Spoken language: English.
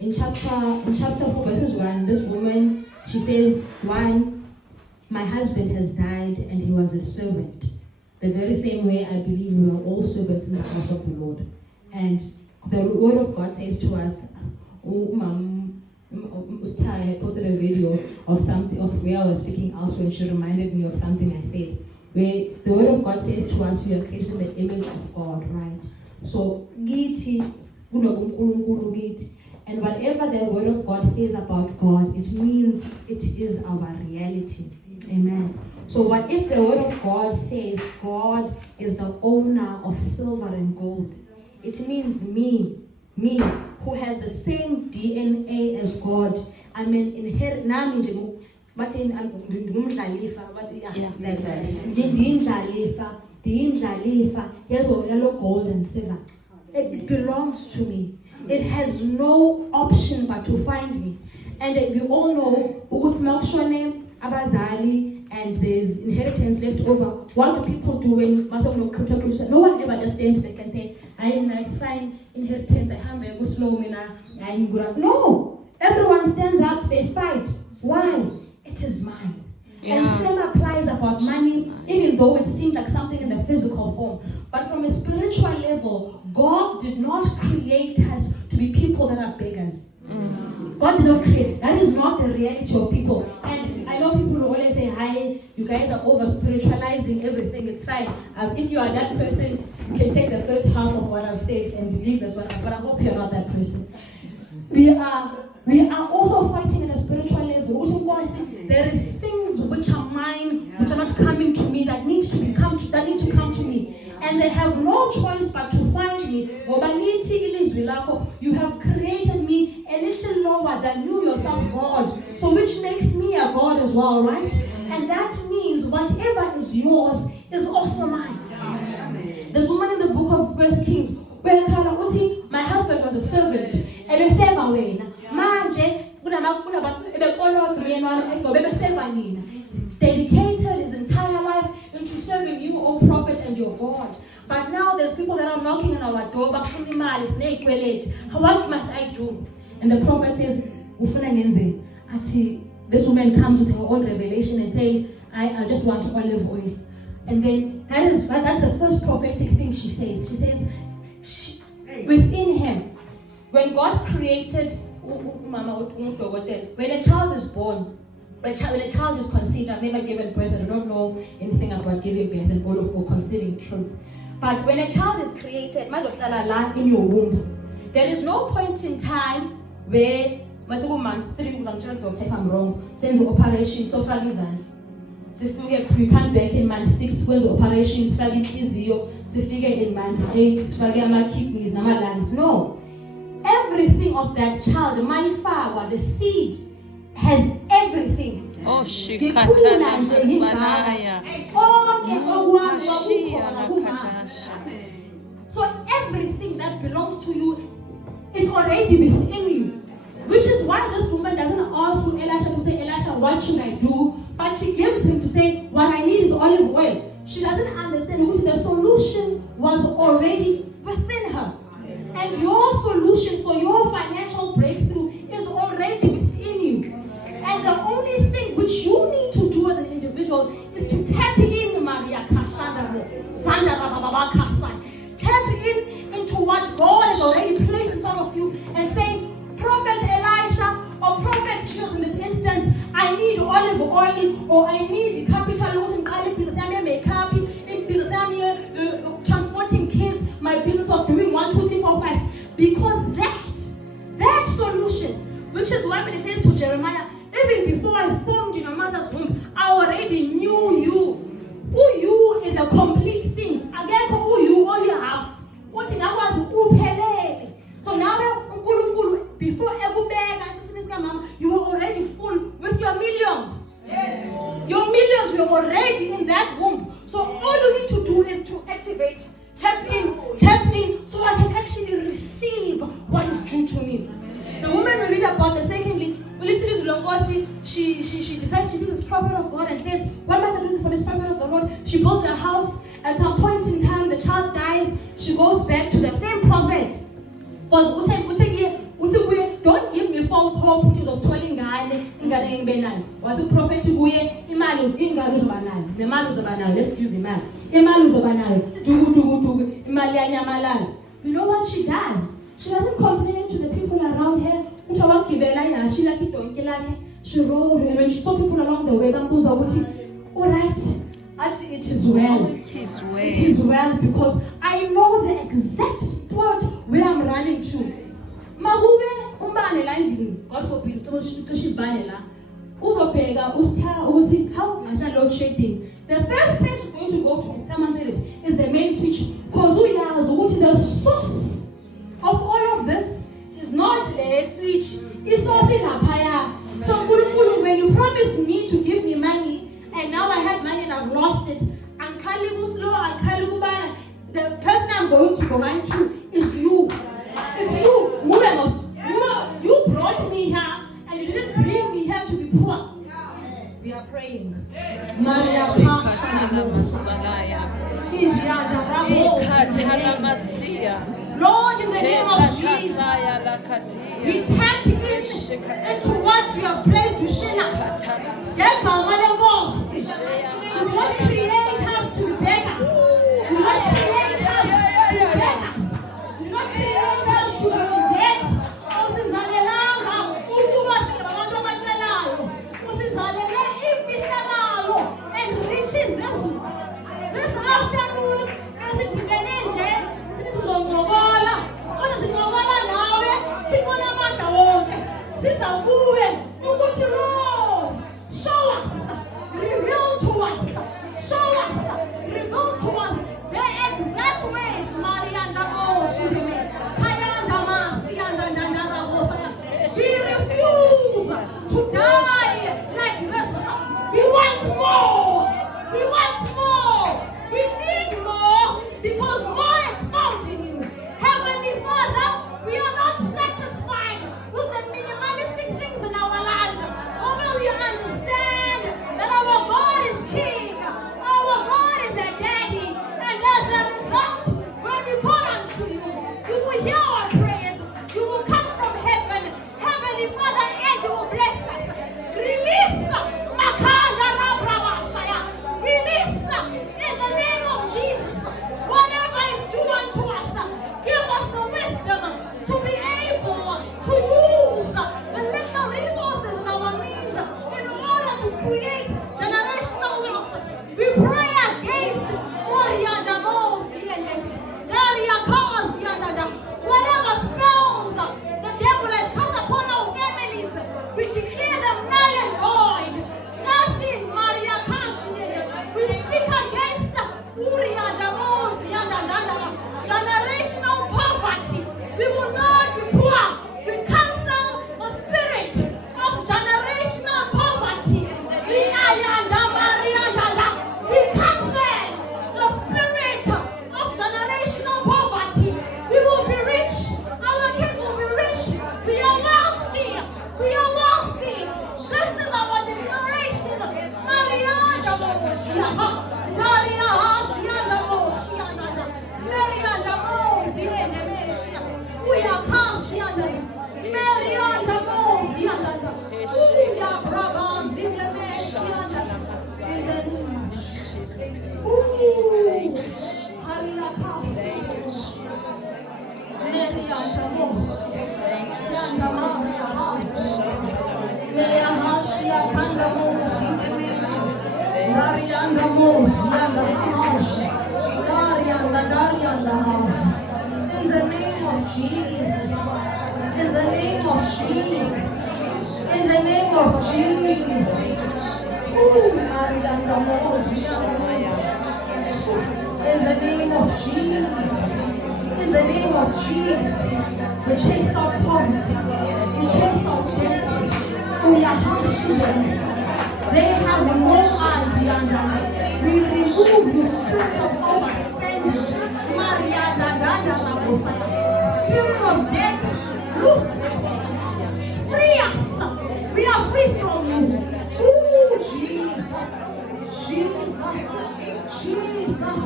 in chapter 4, verses 1, this woman, she says, 1, my husband has died and he was a servant. The very same way I believe we are all servants in the house of the Lord. And the word of God says to us, I posted a video of where I was speaking elsewhere, and she reminded me of something I said. Where the word of God says to us, we are created in the image of God, right? So, and whatever the word of God says about God, it means it is our reality. Amen. So what if the word of God says God is the owner of silver and gold? It means me, who has the same DNA as God. I mean, inherit. Here's all yellow, gold, and silver. It belongs to me. It has no option but to find me. And we all know Abazali, and there's inheritance left over. What do people do when no one ever just stands back and say, it's fine, inheritance, I slow me now. No, everyone stands up, they fight. Why? It is mine. Yeah. And same applies about money, even though it seems like something in the physical form. But from a spiritual level, God did not create us to be people that are beggars. God did not create. That is not the reality of people. And I know people who always say, hi, you guys are over-spiritualizing everything. It's fine. If you are that person, you can take the first half of what I've said and leave this one. But I hope you're not that person. We are also fighting at a spiritual level. There is things which are mine, which are not coming to me, that need to come to me. And they have no choice but to find me. You have created me a little lower than you yourself, God. So which makes me a God as well, right? And that means whatever is yours is also mine. There's a woman in the book of 1 Kings where my husband was a servant. And they said, dedicated his entire life into serving you, O prophet, and your God. But now there's people that are knocking on our door. What must I do? And the prophet says, this woman comes with her own revelation and says, I just want olive oil. And then that's the first prophetic thing she says. She says, within him, when God created, when a child is born, when a child is conceived, I've never given birth, I don't know anything about giving birth and all of conceiving truth. But when a child is created, in your womb, there is no point in time where month 3, I'm trying to doctor if I'm wrong, sends the operation, so far we come back in month 6, when the operation is in month 8, kidneys, lungs. No. Everything of that child, my father, the seed, has everything. Oh, so everything that belongs to you is already within you. Which is why this woman doesn't ask Elisha to say, Elisha, what should I do? But she gives him to say, what I need is olive oil. She doesn't understand which the solution was already within her. And your solution for your financial breakthrough is already within you. And the only thing which you need to do as an individual is to tap in, Maria Kashanda, tap into what God has already placed in front of you and say, Prophet Elisha or Prophet Jesus in this instance, I need olive oil, or I need capital loss in transporting kids, my business of doing 1, 2, 3, 4, 5. Because that solution, which is why when it says to Jeremiah, even before I formed in your mother's womb, I already knew you. Who you is a complete thing. Again, who you, all you have. What in that was upelele. So now before you were already full with your millions. Yes. Your millions were already in that womb. So all you need to do is to activate, tap in, so I can actually receive what is due to me. The woman we read about, the secondly, she decides she sees this prophet of God and says, what must I do for this prophet of the Lord? She builds a house. At some point in time, the child dies. She goes back to the same prophet. Because don't false hope ukuthi uzothola ingane engibe nayo. Wathi uprofethi kuye imali ingane uzoba nayo. Nemali uzoba nayo. Let's use imali. Imali uzoba nayo. Duku imali yanyamalala. You know what she does? She doesn't complain to the people around her. Uthi awagibela ihashi lakhe idonke lakhe. She rode, and when she saw people along the way, bambuza ukuthi, all right, it is well. It is well because I know the exact spot where I'm running to. Makube umbane la endlini, God forbid, so she's buying la. Uzobheka usitha ukuthi how asina load shedding. The first place she's going to go to, someone said it, is the main switch. Because uyazi ukuthi the source of all of this is not the switch. It's also laphaya. So when you promised me to give me money, and now I had money and I've lost it, the person I'm going to go run to is you. It's you. You brought me here and you didn't bring me here to be poor. We are praying. Maria Lord, in the name of Jesus, we tap into what you have placed within us. You will not create us to beg us. You will not create us to beg us. You will not create us to be in debt. And riches this afternoon, as it this is on Mogola. Show us, reveal to us, show us, reveal to us the exact ways, we refuse to die like this. We want more. We want more. We need more because more is found in you. Heavenly Father, we are not satisfied with the minimalistic things in our lives. Although we understand that our God is King, our God is a Daddy, and as a result, when we call unto you, you will hear our prayers. You will come from heaven, Heavenly Father, and you will bless us. Release, release in the name of Jesus. Whatever is due unto us, give us the wisdom to be able to use the little resources in our means in order to create generational wealth. We pray against whatever spells the devil has cast upon our families. We declare them null and void. Nothing, Maria Kashine. We speak against generational poverty. We will not be poor. We cancel the spirit of generational poverty. We cancel the spirit of generational poverty. We will be rich. Our kids will be rich. We are wealthy. We are wealthy. This is our declaration. Maria we are in the name of Jesus. In the name of Jesus. In the name of Jesus. In the name of Jesus. In the name of Jesus. We chase our poverty. We chase our debts. We are hardships. They have no idea. We remove the spirit of overspending. Spirit of debt, loose us, free us. We are free from you. Oh, Jesus, Jesus, Jesus.